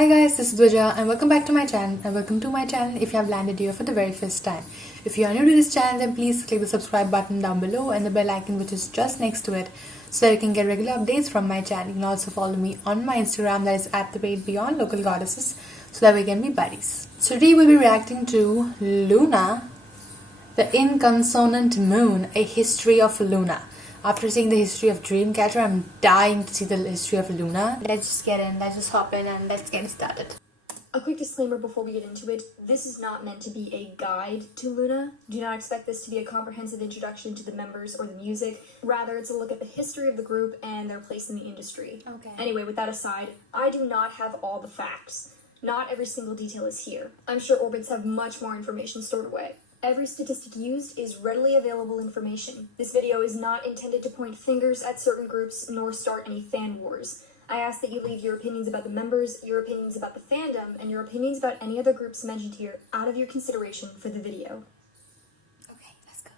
Hi guys, this is Dwaja and welcome back to my channel and welcome to my channel if you have landed here for the very first time. If you are new to this channel, then please click the subscribe button down below and the bell icon which is just next to it so that you can get regular updates from my channel. You can also follow me on my Instagram, that is @beyond_local_goddesses, so that we can be buddies. So today we'll be reacting to LOONA, the Inconstant Moon, a history of LOONA. After seeing the history of Dreamcatcher, I'm dying to see the history of LOONA. Let's just get in, let's just hop in and let's get started. A quick disclaimer before we get into it, this is not meant to be a guide to LOONA. Do not expect this to be a comprehensive introduction to the members or the music. Rather, it's a look at the history of the group and their place in the industry. Okay. Anyway, with that aside, I do not have all the facts. Not every single detail is here. I'm sure Orbits have much more information stored away. Every statistic used is readily available information. This video is not intended to point fingers at certain groups nor start any fan wars. I ask that you leave your opinions about the members, your opinions about the fandom, and your opinions about any other groups mentioned here out of your consideration for the video. Okay, let's go.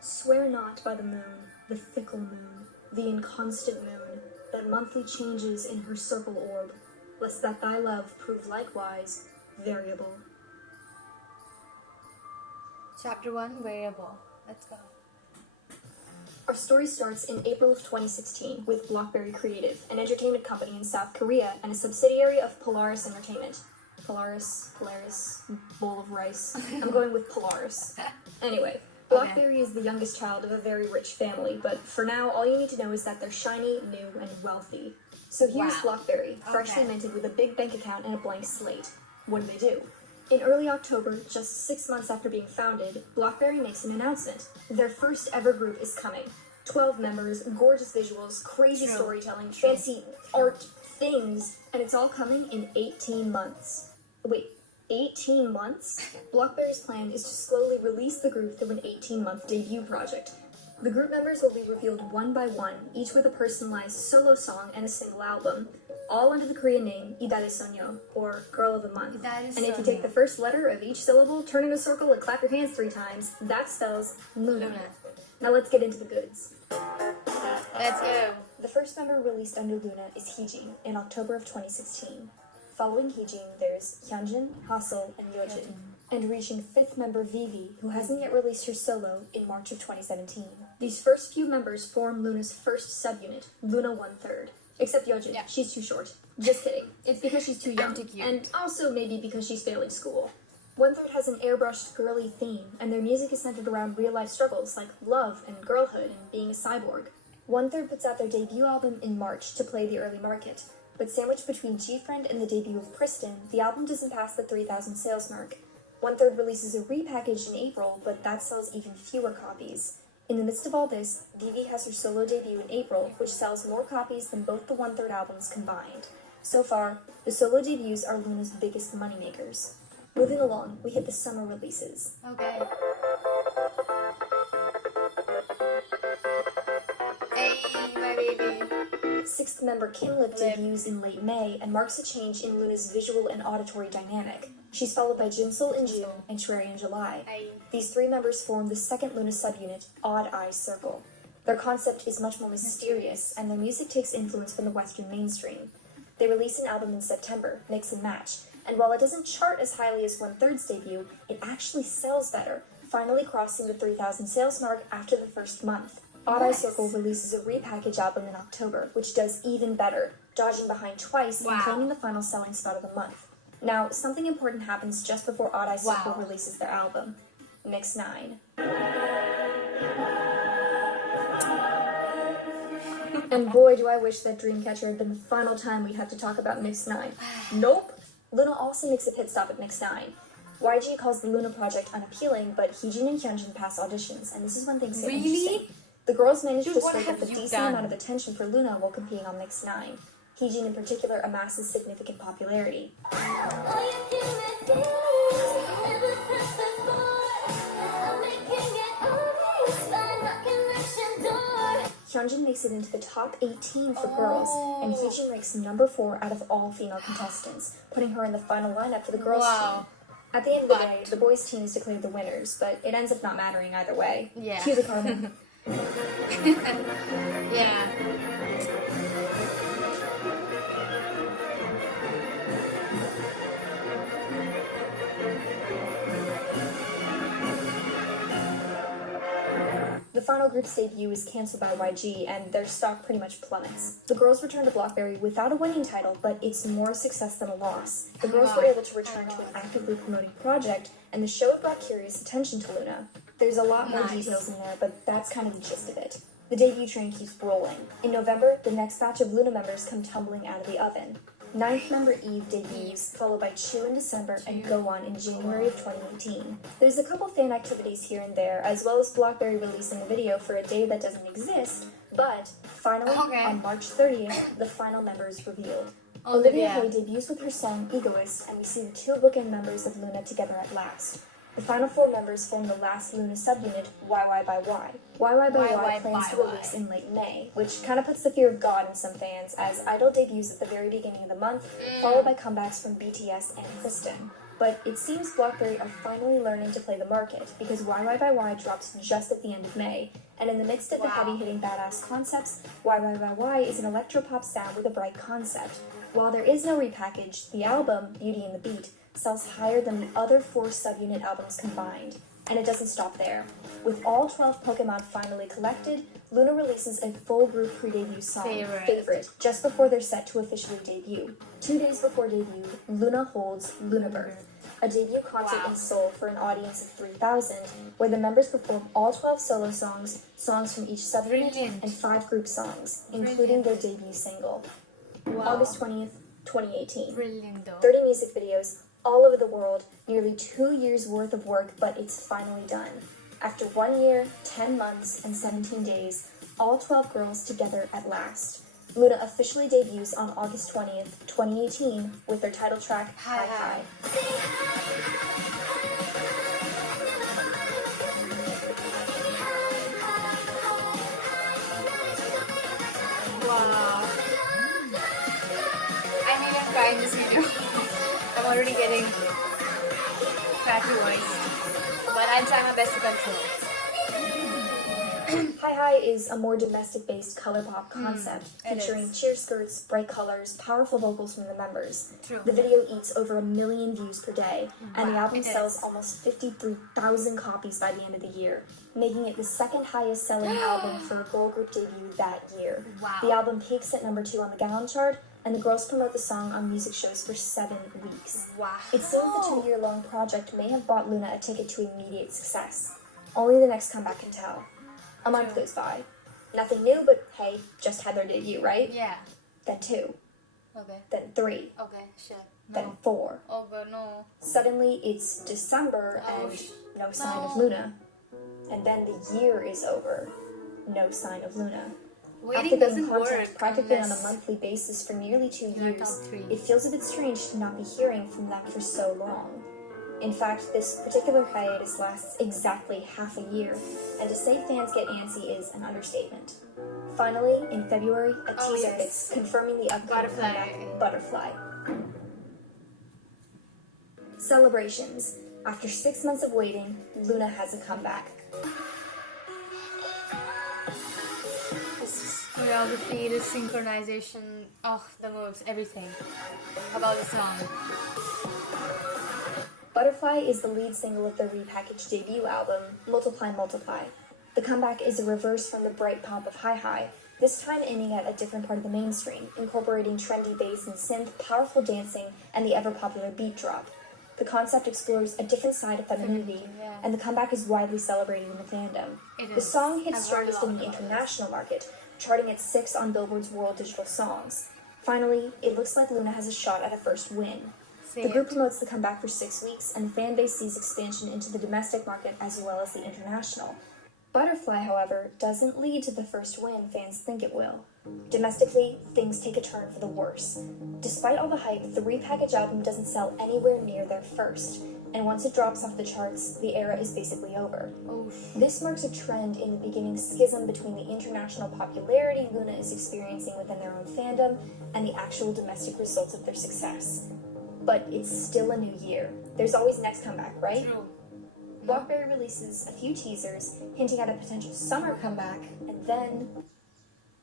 Swear not by the moon, the fickle moon, the inconstant moon, that monthly changes in her circle orb, lest that thy love prove likewise variable. Chapter 1, Variable. Let's go. Our story starts in April of 2016 with Blockberry Creative, an entertainment company in South Korea and a subsidiary of Polaris Entertainment. Polaris, bowl of rice. I'm going with Polaris. Anyway, Blockberry is the youngest child of a very rich family, but for now, all you need to know is that they're shiny, new, and wealthy. So here's Blockberry, freshly minted with a big bank account and a blank slate. What do? In early October, just 6 months after being founded, Blockberry makes an announcement. Their first ever group is coming. 12 members, gorgeous visuals, crazy storytelling, fancy art things, and it's all coming in 18 months. Wait. 18 months? Blockberry's plan is to slowly release the group through an 18-month debut project. The group members will be revealed one by one, each with a personalized solo song and a single album, all under the Korean name Idare Sonyo, or Girl of the Month. And if you take the first letter of each syllable, turn in a circle, and clap your hands 3 times, that spells LOONA. Now let's get into the goods. Let's go. The first member released under LOONA is Heejin in October of 2016. Following Heejin, there's Hyunjin, Hassel, and Yeojin. And reaching 5th member Vivi, who hasn't yet released her solo, in March of 2017. These first few members form LOONA's first subunit, LOONA 1/3. Except Yeojin, she's too short. Just kidding. It's because she's too young, and also maybe because she's failing school. 1/3 has an airbrushed, girly theme, and their music is centered around real-life struggles like love and girlhood and being a cyborg. 1/3 puts out their debut album in March to play the early market. But sandwiched between G-Friend and the debut of Kristen, the album doesn't pass the 3,000 sales mark. 1/3 releases a repackage in April, but that sells even fewer copies. In the midst of all this, Vivi has her solo debut in April, which sells more copies than both the 1/3 albums combined. So far, the solo debuts are LOONA's biggest moneymakers. Moving along, we hit the summer releases. Okay. Hey, my baby. 6th member Kimlip debuts in late May and marks a change in LOONA's visual and auditory dynamic. She's followed by Jinsul in June and Cherry in July. These 3 members form the second LOONA subunit, Odd Eye Circle. Their concept is much more mysterious, and their music takes influence from the Western mainstream. They release an album in September, Mix and Match, and while it doesn't chart as highly as 1/3's debut, it actually sells better, finally crossing the 3,000 sales mark after the first month. Odd Eye Circle releases a repackage album in October, which does even better, dodging behind twice and claiming the final selling spot of the month. Now, something important happens just before Odd Eye Circle releases their album, Mix 9. And boy, do I wish that Dreamcatcher had been the final time we'd have to talk about Mix 9. Nope! LOONA also makes a pit stop at Mix 9. YG calls the LOONA project unappealing, but Heejin and Hyunjin pass auditions, and this is when things get interesting. The girls managed to scrape up a decent amount of attention for LOONA while competing on Mix 9. Heejin in particular amasses significant popularity. Hyunjin makes it into the top 18 for girls, and Heejin ranks number 4 out of all female contestants, putting her in the final lineup for the girls' team. At the end of the day, the boys' team is declared the winners, but it ends up not mattering either way. Yeah. Cue the karma. Yeah. The final group's debut is cancelled by YG, and their stock pretty much plummets. The girls return to Blockberry without a winning title, but it's more success than a loss. The girls were able to return to an actively promoting project, and the show brought curious attention to LOONA. There's a lot more details in there, but that's kind of the gist of it. The debut train keeps rolling. In November, the next batch of LOONA members come tumbling out of the oven. Ninth member Eve debuts, followed by Chu in December, and Go On in January of 2018. There's a couple fan activities here and there, as well as Blockberry releasing a video for a day that doesn't exist, but finally, on March 30th, the final member is revealed. Olivia Hay debuts with her song Egoist, and we see the two bookend members of LOONA together at last. The final four members form the last LOONA subunit, YY by Y. YY by Y plans to release in late May, which kind of puts the fear of God in some fans, as Idol debuts at the very beginning of the month, followed by comebacks from BTS and Kristen. But it seems Blockberry are finally learning to play the market, because YY by Y drops just at the end of May, and in the midst of the heavy-hitting badass concepts, YY by Y is an electropop sound with a bright concept. While there is no repackage, the album, Beauty and the Beat, sells higher than the other 4 subunit albums combined. And it doesn't stop there. With all 12 Pokemon finally collected, LOONA releases a full group pre-debut song, Favorite, just before they're set to officially debut. 2 days before debut, LOONA holds LOONA Birth, a debut concert in Seoul for an audience of 3,000, where the members perform all 12 solo songs, songs from each subunit, and 5 group songs, including their debut single. August 20th, 2018. 30 music videos, all over the world, nearly 2 years worth of work, but it's finally done. After 1 year, 10 months, and 17 days, all 12 girls together at last. LOONA officially debuts on August 20th, 2018, with their title track, Hi Hi. Wow. I need to cry in this video. I'm already getting cracky voice, but I'm trying my best to control it. Hi Hi is a more domestic-based color pop concept, featuring cheer skirts, bright colors, powerful vocals from the members. The video eats over 1 million views per day, and the album sells almost 53,000 copies by the end of the year, making it the second highest selling album for a girl group debut that year. The album peaks at number 2 on the Gaon chart, and the girls promote the song on music shows for 7 weeks. It seems the 2-year-long project may have bought LOONA a ticket to immediate success. Only the next comeback can tell. A month goes by. Nothing new, but hey, just had their debut, right? Yeah. Then 2. Okay. Then 3. Okay, shit. Then 4. Oh god, no. Suddenly, it's December and no sign of LOONA. And then the year is over. No sign of LOONA. After being contact practically on a monthly basis for nearly 2 years, it feels a bit strange to not be hearing from them for so long. In fact, this particular hiatus lasts exactly half a year, and to say fans get antsy is an understatement. Finally, in February, a teaser hits, confirming the upcoming comeback, Butterfly. Celebrations. After 6 months of waiting, LOONA has a comeback. This choreography, the synchronization, the moves, everything about the song. Butterfly is the lead single of their repackaged debut album, Multiply Multiply. The comeback is a reverse from the bright pop of Hi Hi, this time aiming at a different part of the mainstream, incorporating trendy bass and synth, powerful dancing, and the ever-popular beat drop. The concept explores a different side of femininity, and the comeback is widely celebrated in the fandom. The song hits strongest in the international market, charting at 6 on Billboard's World Digital Songs. Finally, it looks like LOONA has a shot at a first win. The group promotes the comeback for 6 weeks, and the fan base sees expansion into the domestic market as well as the international. Butterfly, however, doesn't lead to the first win fans think it will. Domestically, things take a turn for the worse. Despite all the hype, the repackaged album doesn't sell anywhere near their first, and once it drops off the charts, the era is basically over. This marks a trend in the beginning schism between the international popularity LOONA is experiencing within their own fandom and the actual domestic results of their success. But it's still a new year. There's always next comeback, right? BlackBerry releases a few teasers hinting at a potential summer comeback, and then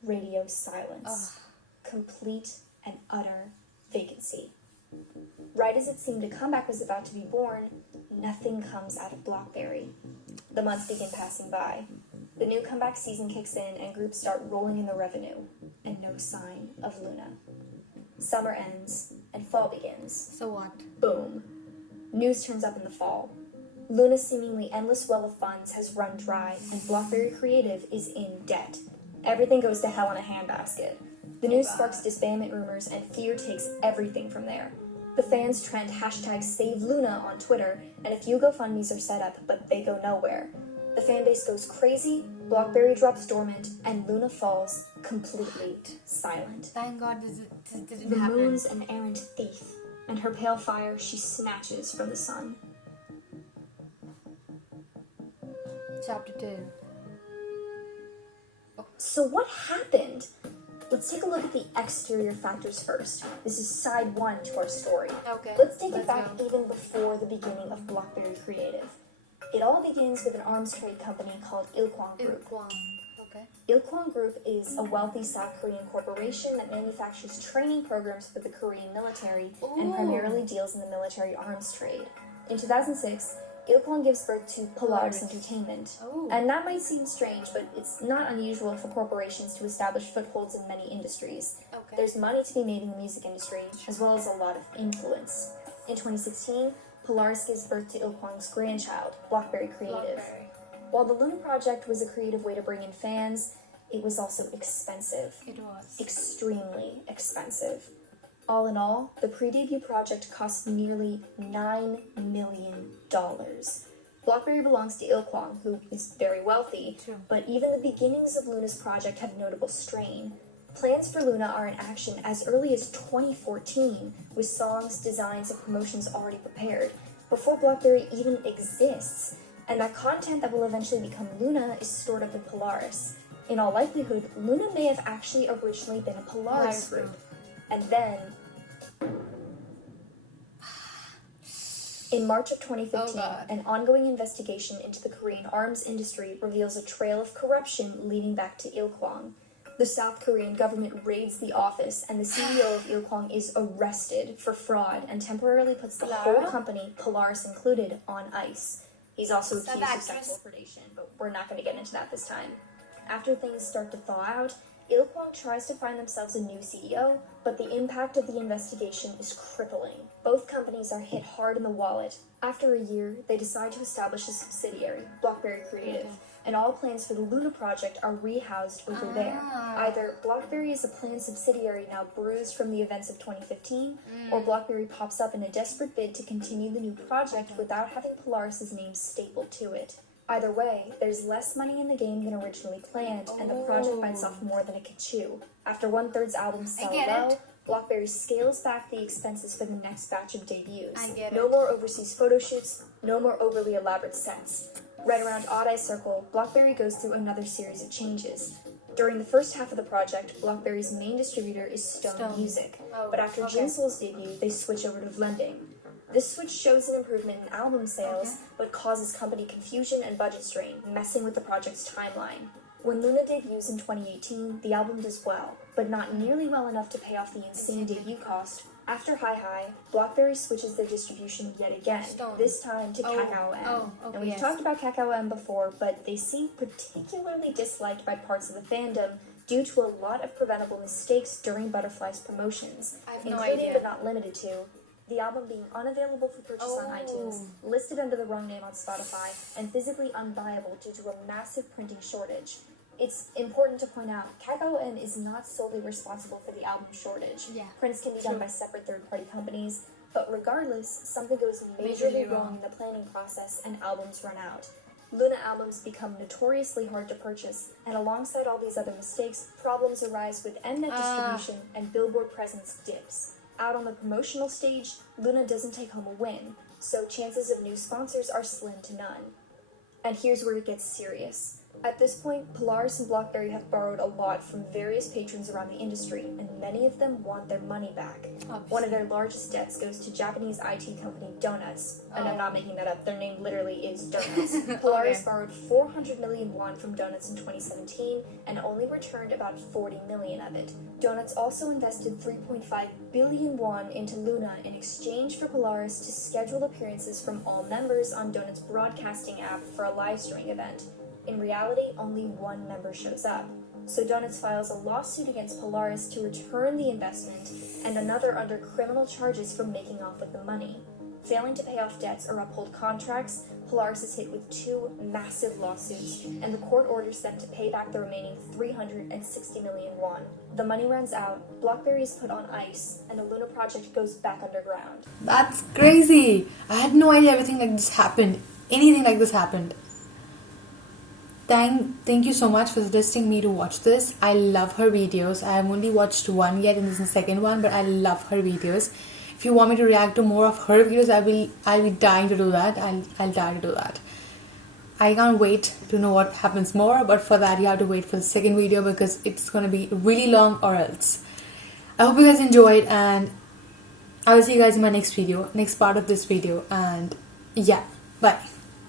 radio silence. Complete and utter vacancy. Right as it seemed a comeback was about to be born, nothing comes out of BlackBerry. The months begin passing by. The new comeback season kicks in and groups start rolling in the revenue, and no sign of Luna. Summer ends, and fall begins. So what? Boom. News turns up in the fall. Luna's seemingly endless well of funds has run dry, and BlackBerry Creative is in debt. Everything goes to hell in a handbasket. The news sparks disbandment rumors, and fear takes everything from there. The fans trend hashtag #SaveLuna on Twitter, and a few GoFundMes are set up, but they go nowhere. The fanbase goes crazy, BlackBerry drops dormant, and Luna falls completely silent. Thank God this didn't The happen. moon's an errant thief, and her pale fire she snatches from the sun. Chapter 2. So what happened? Let's take a look at the exterior factors first. This is side 1 to our story. Okay. Let's take it Let's back go. even before the beginning of BlackBerry Creative. It all begins with an arms trade company called Ilkwang Group. Okay. Ilkwang Group is a wealthy South Korean corporation that manufactures training programs for the Korean military and primarily deals in the military arms trade. In 2006, Ilkwang gives birth to Polaris Entertainment. Oh. And that might seem strange, but it's not unusual for corporations to establish footholds in many industries. Okay. There's money to be made in the music industry, as well as a lot of influence. In 2016, Polaris gives birth to Ilkwang's grandchild, BlackBerry Creative. While the LOONA project was a creative way to bring in fans, it was also expensive. It was. Extremely expensive. All in all, the pre-debut project cost nearly $9 million. BlackBerry belongs to Ilkwang, who is very wealthy, True. but even the beginnings of LOONA's project have notable strain. Plans for LOONA are in action as early as 2014, with songs, designs, and promotions already prepared, before BlackBerry even exists, and that content that will eventually become LOONA is stored up in Polaris. In all likelihood, LOONA may have actually originally been a Polaris group. And then, in March of 2015, an ongoing investigation into the Korean arms industry reveals a trail of corruption leading back to Ilkwang. The South Korean government raids the office, and the CEO of Ilkwang is arrested for fraud and temporarily puts the whole company, Polaris included, on ice. He's also accused of sexual predation, but we're not going to get into that this time. After things start to thaw out, Ilkwang tries to find themselves a new CEO, but the impact of the investigation is crippling. Both companies are hit hard in the wallet. After a year, they decide to establish a subsidiary, BlackBerry Creative, and all plans for the LOONA project are rehoused over there. Either BlackBerry is a planned subsidiary now bruised from the events of 2015, or BlackBerry pops up in a desperate bid to continue the new project without having Polaris' name stapled to it. Either way, there's less money in the game than originally planned, and the project bites off more than it can chew. After one-third's albums sell well, BlackBerry scales back the expenses for the next batch of debuts. No more overseas photo shoots, no more overly elaborate sets. Right around Odd Eye Circle, BlackBerry goes through another series of changes. During the first half of the project, BlackBerry's main distributor is Stone Music, but after Jinsoul's debut, they switch over to Blending. This switch shows an improvement in album sales, but causes company confusion and budget strain, messing with the project's timeline. When LOONA debuts in 2018, the album does well, but not nearly well enough to pay off the insane debut cost. After Hi Hi, BlackBerry switches their distribution yet again, this time to Kakao M. And we've talked about Kakao M before, but they seem particularly disliked by parts of the fandom due to a lot of preventable mistakes during Butterfly's promotions, including but not limited to the album being unavailable for purchase on iTunes, listed under the wrong name on Spotify, and physically unbuyable due to a massive printing shortage. It's important to point out, Kakao M is not solely responsible for the album shortage. Prints can be done by separate third-party companies, but regardless, something goes majorly wrong in the planning process and albums run out. LOONA albums become notoriously hard to purchase, and alongside all these other mistakes, problems arise with Mnet distribution and Billboard presence dips. Out on the promotional stage, LOONA doesn't take home a win, so chances of new sponsors are slim to none. And here's where it gets serious. At this point, Polaris and BlackBerry have borrowed a lot from various patrons around the industry, and many of them want their money back. Obviously. One of their largest debts goes to Japanese IT company Donuts, and I'm not making that up, their name literally is Donuts. Polaris borrowed 400 million won from Donuts in 2017, and only returned about 40 million of it. Donuts also invested 3.5 billion won into LOONA in exchange for Polaris to schedule appearances from all members on Donuts' broadcasting app for a live streaming event. In reality, only one member shows up. So Donuts files a lawsuit against Polaris to return the investment, and another under criminal charges for making off with the money. Failing to pay off debts or uphold contracts, Polaris is hit with 2 massive lawsuits, and the court orders them to pay back the remaining 360 million won. The money runs out, BlackBerry is put on ice, and the LOONA project goes back underground. That's crazy! I had no idea everything like this happened. Anything like this happened. Thank you so much for suggesting me to watch this. I love her videos. I have only watched one yet, and this is the second one, but I love her videos. If you want me to react to more of her videos, I'll be dying to do that. I'll die to do that. I can't wait to know what happens more, but for that you have to wait for the second video because it's gonna be really long or else. I hope you guys enjoyed, and I will see you guys in my next video, next part of this video, and yeah, bye.